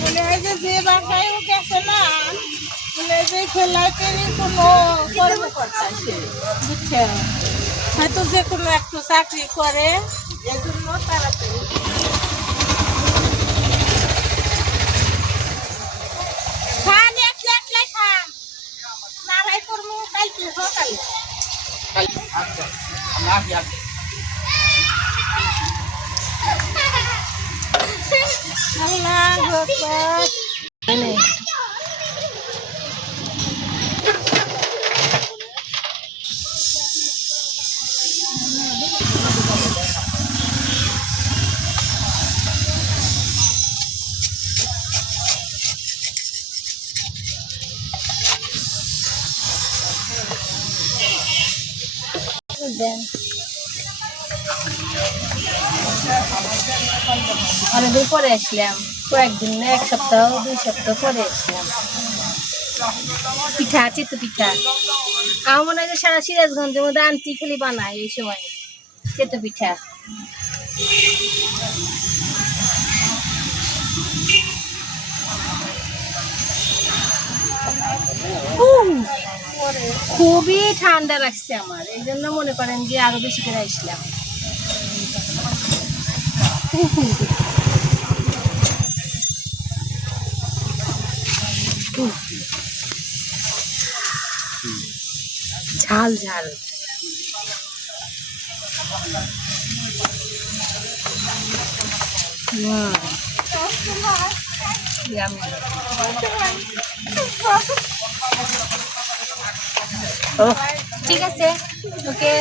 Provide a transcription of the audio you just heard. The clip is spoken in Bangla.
মানে এই যে যে বাসায় ও গেছে না মানে যে খেলাটেরই কোনো কর্মকর্তা সে, বুঝছেন? হয়তো যে কোনো একটু চাকরি করে, এজন্য তাড়াতাড়ি। খান দেন অনেকদিন পরে আসলাম। কয়েকদিন না, এক সপ্তাহ, দুই সপ্তাহ পরে আসলাম পিঠা, চিতু পিঠা। আমার মনে হয় সারা সিরাজগঞ্জের মধ্যে আনতি খালি বানায় এই সময়, চেতু পিঠা। খুবই ঠান্ডা লাগছে আমার, এই জন্য মনে করেন যে আরও বেশি করে আসলাম। ঝাল ঝাল হুম। Yummy. ও ঠিক আছে ওকে